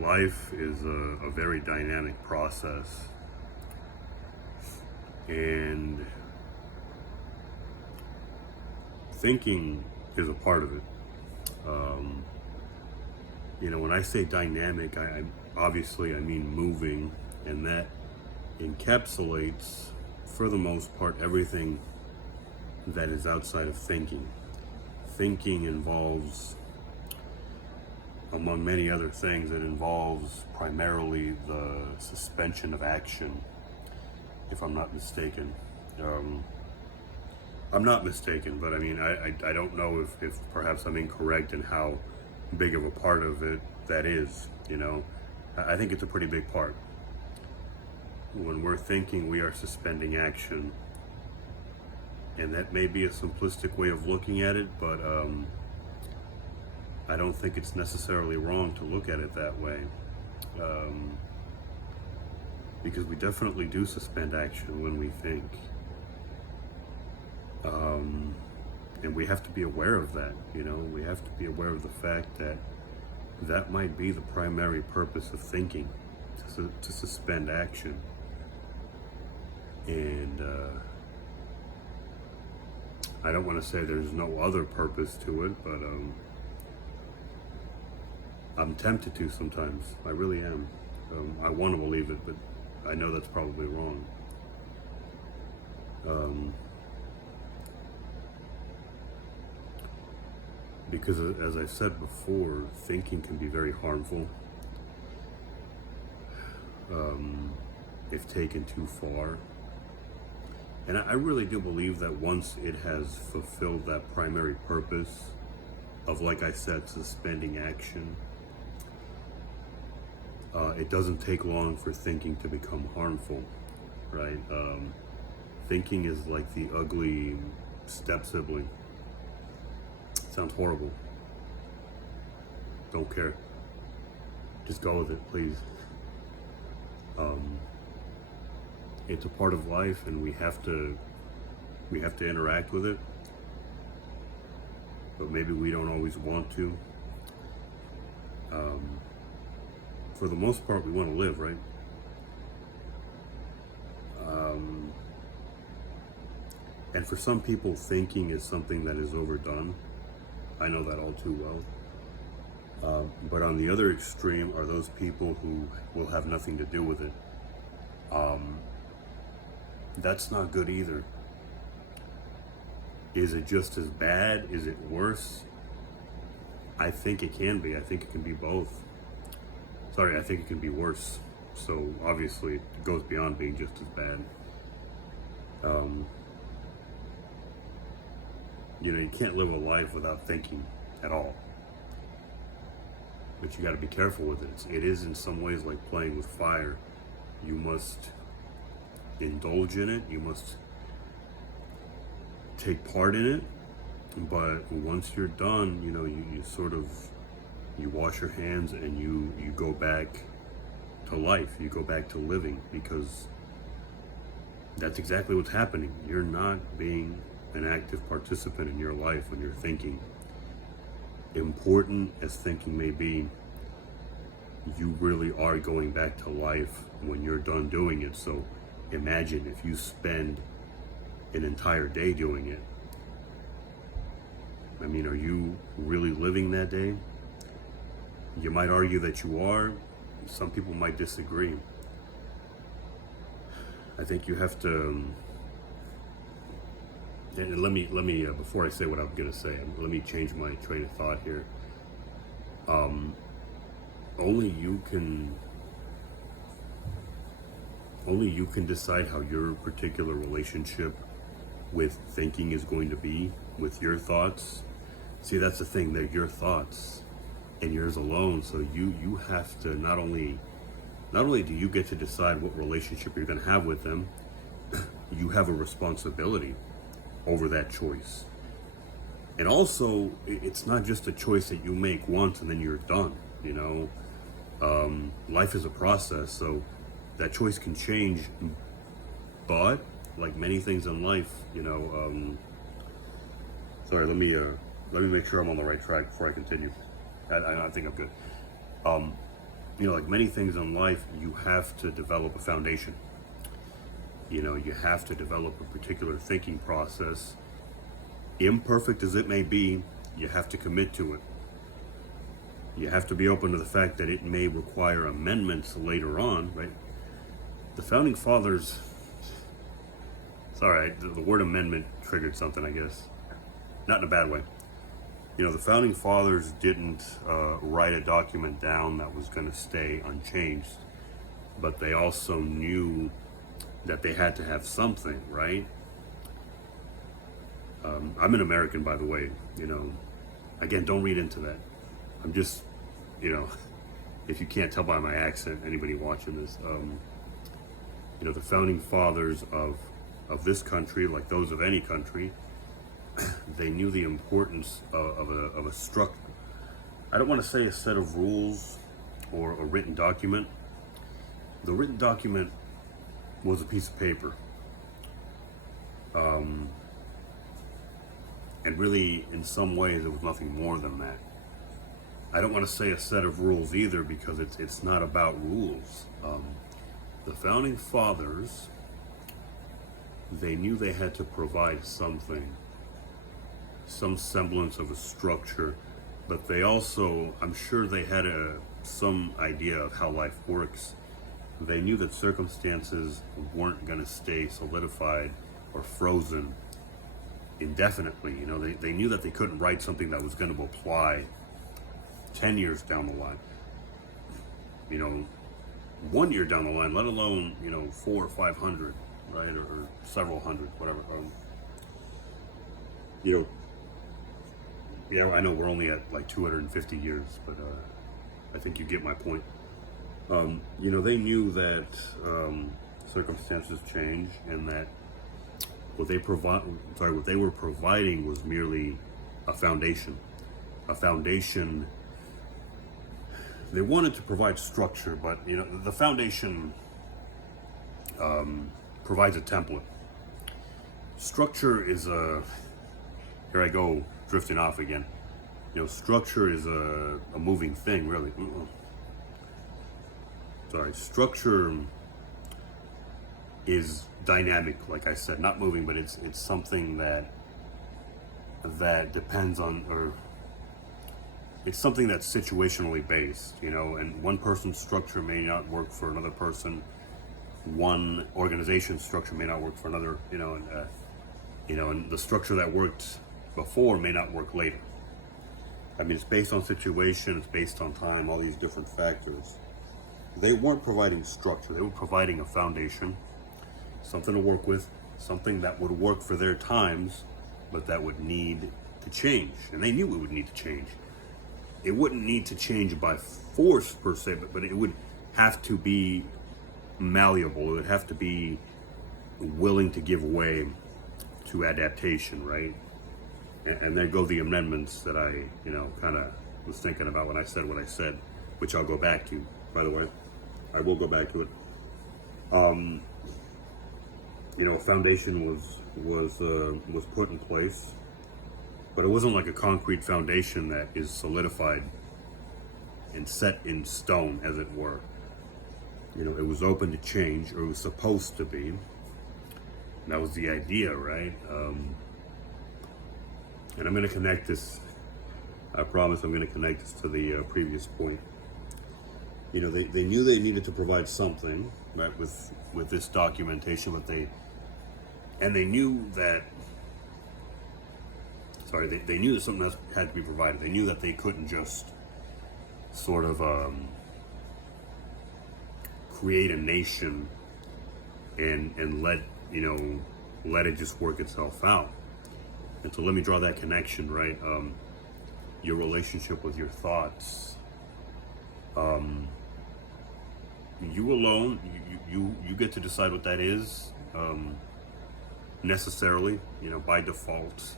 life is a very dynamic process, and thinking is a part of it. Um, when I say dynamic, I obviously I mean moving, and that encapsulates, for the most part, everything that is outside of thinking. Thinking involves, among many other things, it involves primarily the suspension of action, if I'm not mistaken. Um, I'm not mistaken, but I mean, I don't know if perhaps I'm incorrect in how big of a part of it that is, I think it's a pretty big part. When we're thinking, we are suspending action, and that may be a simplistic way of looking at it, but I don't think it's necessarily wrong to look at it that way. Um, because we definitely do suspend action when we think. And we have to be aware of that, we have to be aware of the fact that that might be the primary purpose of thinking, to suspend action. And I don't want to say there's no other purpose to it, but I'm tempted to sometimes. I really am. I want to believe it, but I know that's probably wrong. Because, as I said before, thinking can be very harmful if taken too far. And I really do believe that once it has fulfilled that primary purpose of, like I said, suspending action, it doesn't take long for thinking to become harmful, right? Thinking is like the ugly step sibling. Sounds horrible. Don't care. Just go with it, please. It's a part of life, and we have to interact with it. But maybe we don't always want to. For the most part, we want to live, right? And for some people, thinking is something that is overdone. I know that all too well. But on the other extreme are those people who will have nothing to do with it. That's not good either. Is it just as bad? Is it worse? I think it can be. I think it can be both. Sorry, I think it can be worse. So obviously it goes beyond being just as bad. You can't live a life without thinking at all. But you got to be careful with it. It is in some ways like playing with fire. You must indulge in it. You must take part in it. But once you're done, you sort of, you wash your hands and you go back to life. You go back to living, because that's exactly what's happening. You're not being an active participant in your life when you're thinking. Important as thinking may be, you really are going back to life when you're done doing it. So imagine if you spend an entire day doing it. I mean, are you really living that day? You might argue that you are. Some people might disagree. I think you have to, and let me before I say what I'm gonna say, let me change my train of thought here. Only you can decide how your particular relationship with thinking is going to be, with your thoughts. See, that's the thing, they're your thoughts and yours alone. So you have to, not only do you get to decide what relationship you're going to have with them, you have a responsibility over that choice. And also, it's not just a choice that you make once and then you're done. Life is a process, so that choice can change. But like many things in life, sorry, let me make sure I'm on the right track before I continue. I think I'm good. like many things in life, you have to develop a foundation. You have to develop a particular thinking process. Imperfect as it may be, you have to commit to it. You have to be open to the fact that it may require amendments later on, right? The founding fathers, sorry, the word amendment triggered something, I guess. Not in a bad way. The founding fathers didn't write a document down that was going to stay unchanged, but they also knew that they had to have something, right? I'm an American, by the way. Again, don't read into that. I'm just, if you can't tell by my accent, anybody watching this, the founding fathers of this country, like those of any country, they knew the importance of a structure. I don't want to say a set of rules or a written document. The written document was a piece of paper. And really, in some ways, it was nothing more than that. I don't want to say a set of rules either, because it's not about rules. The founding fathers, they knew they had to provide something, some semblance of a structure, but they also, I'm sure they had some idea of how life works. They knew that circumstances weren't going to stay solidified or frozen indefinitely. They knew that they couldn't write something that was going to apply 10 years down the line, 1 year down the line, let alone 400 or 500, right, or several hundred, whatever. Yeah, I know we're only at like 250 years, but I think you get my point. They knew that circumstances change, and that what they were providing was merely a foundation. A foundation. They wanted to provide structure, but the foundation provides a template. Structure is here I go drifting off again. Structure is a moving thing, really. Sorry, structure is dynamic, like I said, not moving, but it's something that depends on, or it's something that's situationally based, and one person's structure may not work for another person. One organization's structure may not work for another, and the structure that worked before may not work later. I mean, it's based on situation, it's based on time, all these different factors. They weren't providing structure, they were providing a foundation, something to work with, something that would work for their times, but that would need to change. And they knew it would need to change. It wouldn't need to change by force per se, but it would have to be malleable. It would have to be willing to give way to adaptation, right? And there go the amendments that I, kind of was thinking about when I said what I said, which I'll go back to, by the way. I will go back to it. A foundation was put in place, but it wasn't like a concrete foundation that is solidified and set in stone, as it were. It was open to change, or it was supposed to be. And that was the idea, right? And I'm going to connect this, I promise I'm going to connect this to the previous point. They knew they needed to provide something, right, with this documentation, but they knew that, they knew that something else had to be provided. They knew that they couldn't just sort of create a nation and let it just work itself out. And so let me draw that connection, right? Your relationship with your thoughts. You alone, you get to decide what that is, necessarily, by default.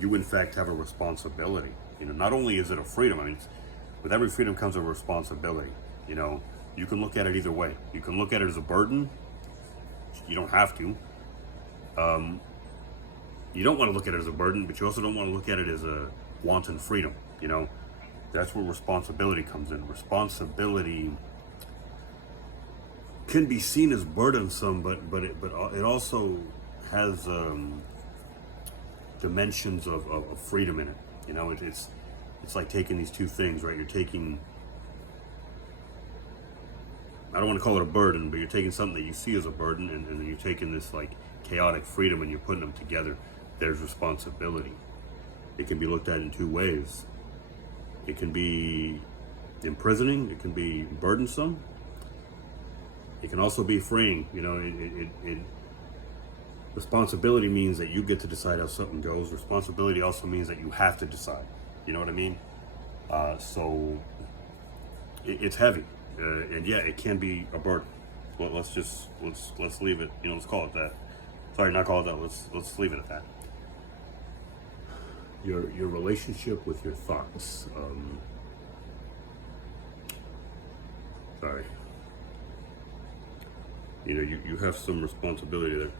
You in fact have a responsibility. Not only is it a freedom, I mean, with every freedom comes a responsibility. You can look at it either way. You can look at it as a burden. You don't have to. You don't want to look at it as a burden, but you also don't want to look at it as a wanton freedom. That's where responsibility comes in. Responsibility can be seen as burdensome, but it also has dimensions of freedom in it. You know, it's like taking these two things, right? You're taking, I don't want to call it a burden, but you're taking something that you see as a burden, and then you're taking this like chaotic freedom and you're putting them together. There's responsibility. It can be looked at in two ways. It can be imprisoning, it can be burdensome. It can also be freeing. You know, responsibility means that you get to decide how something goes. Responsibility also means that you have to decide. You know what I mean? So it's heavy, and yeah, it can be a burden. Well, let's leave it. You know, let's call it that. Sorry, not call it that. Let's leave it at that. Your relationship with your thoughts. Sorry. You know, you have some responsibility there.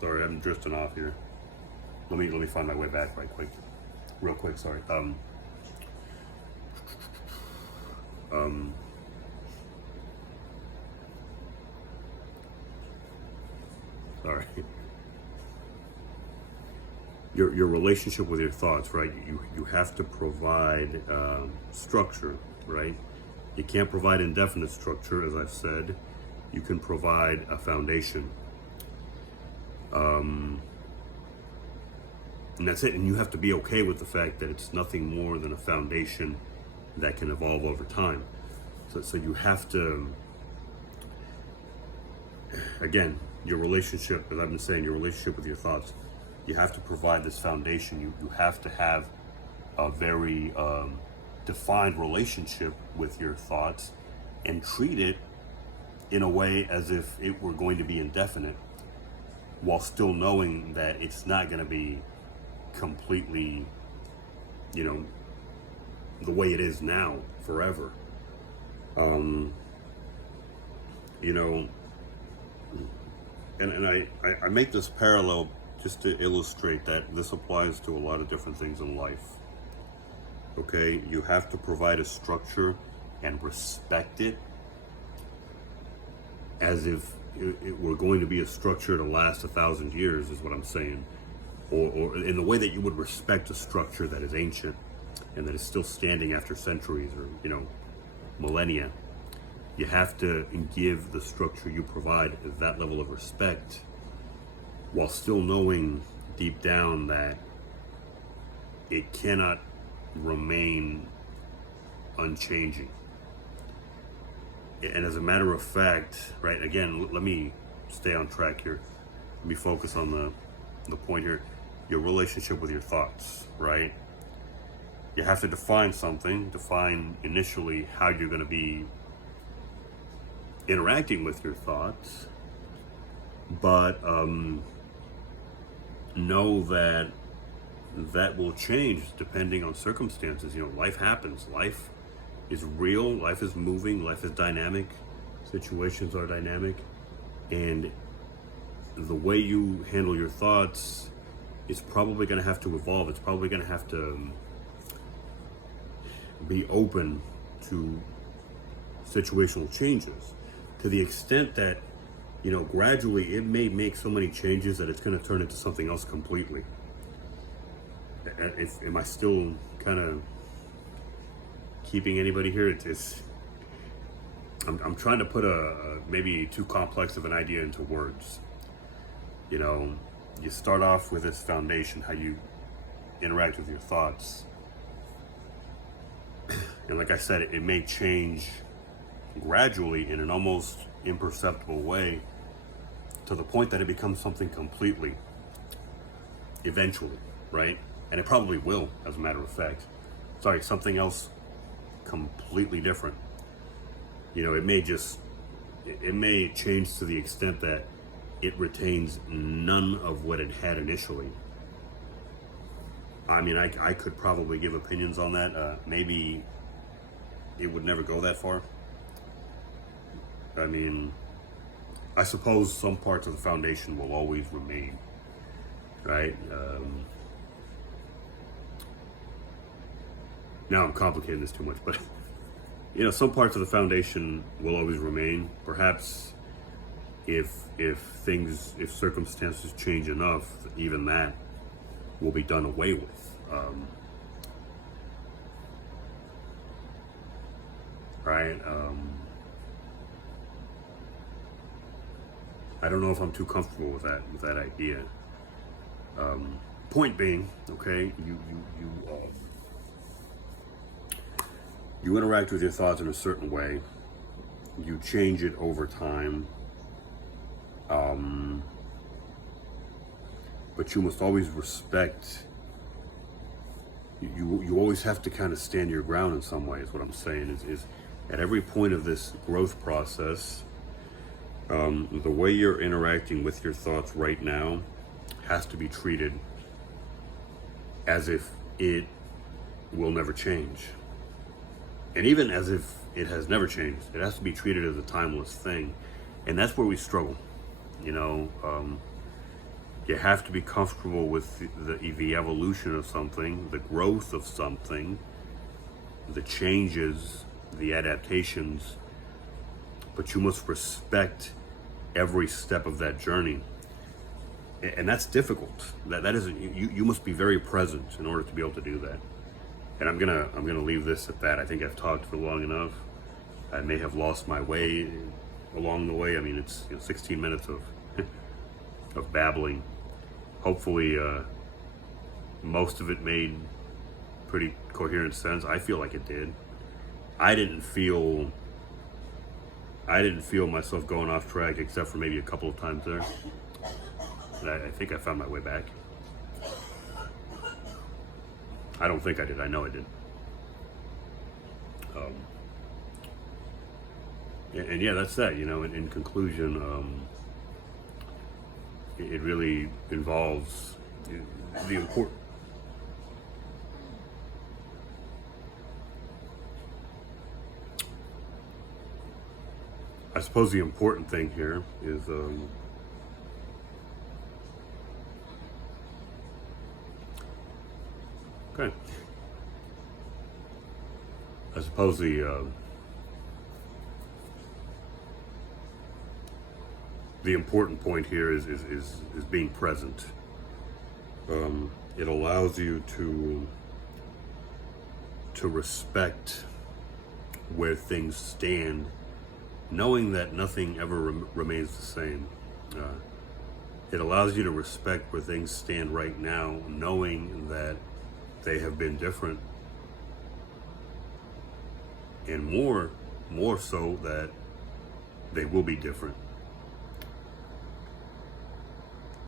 Sorry, I'm drifting off here. Let me find my way back real quick. Sorry. Sorry. Your relationship with your thoughts, right? You have to provide structure, right? You can't provide indefinite structure, as I've said. You can provide a foundation. And that's it. And you have to be okay with the fact that it's nothing more than a foundation that can evolve over time. So you have to, again, your relationship, as I've been saying, your relationship with your thoughts, you have to provide this foundation. You have to have a very defined relationship with your thoughts and treat it in a way as if it were going to be indefinite, while still knowing that it's not going to be completely, you know, the way it is now forever. You know, and I make this parallel just to illustrate that this applies to a lot of different things in life. Okay, you have to provide a structure and respect it as if it were going to be a structure to last 1,000 years, is what I'm saying. Or in the way that you would respect a structure that is ancient and that is still standing after centuries or, you know, millennia. You have to give the structure you provide that level of respect, while still knowing deep down that it cannot remain unchanging. And as a matter of fact, right, again, let me stay on track here. Let me focus on the point here. Your relationship with your thoughts, right? You have to define something, define initially how you're going to be interacting with your thoughts, but know that that will change depending on circumstances. You know, life happens. Life is real. Life is moving. Life is dynamic. Situations are dynamic. And the way you handle your thoughts is probably going to have to evolve. It's probably going to have to be open to situational changes, to the extent that, you know, gradually it may make so many changes that it's going to turn into something else completely. Am I still kind of keeping anybody here? I'm trying to put a maybe too complex of an idea into words. You know, you start off with this foundation, how you interact with your thoughts. And like I said, it may change gradually in an almost imperceptible way to the point that it becomes something completely eventually, right? And it probably will, as a matter of fact. Sorry, something else completely different. You know, it may change to the extent that it retains none of what it had initially. I mean, I could probably give opinions on that. Maybe it would never go that far. I mean, I suppose some parts of the foundation will always remain, right? now I'm complicating this too much, but some parts of the foundation will always remain. Perhaps if circumstances change enough, even that will be done away with. Right? I don't know if I'm too comfortable with that idea. Point being, okay, you interact with your thoughts in a certain way. You change it over time. But you must always respect. You always have to kind of stand your ground in some way. Is what I'm saying. Is at every point of this growth process, the way you're interacting with your thoughts right now has to be treated as if it will never change. And even as if it has never changed, it has to be treated as a timeless thing. And that's where we struggle. You have to be comfortable with the evolution of something, the growth of something, the changes, the adaptations, but you must respect every step of that journey. And that's difficult. That isn't, you must be very present in order to be able to do that. And I'm gonna leave this at that. I think I've talked for long enough. I may have lost my way along the way. I mean, it's 16 minutes of babbling. Hopefully, most of it made pretty coherent sense. I feel like it did. I didn't feel myself going off track, except for maybe a couple of times there. And I think I found my way back. I don't think I did. I know I did. And yeah, that's that. In conclusion, it really involves the important. I suppose the important thing here is okay. I suppose the important point here is being present. It allows you to respect where things stand, knowing that nothing ever remains the same. It allows you to respect where things stand right now, knowing that they have been different, and more so that they will be different.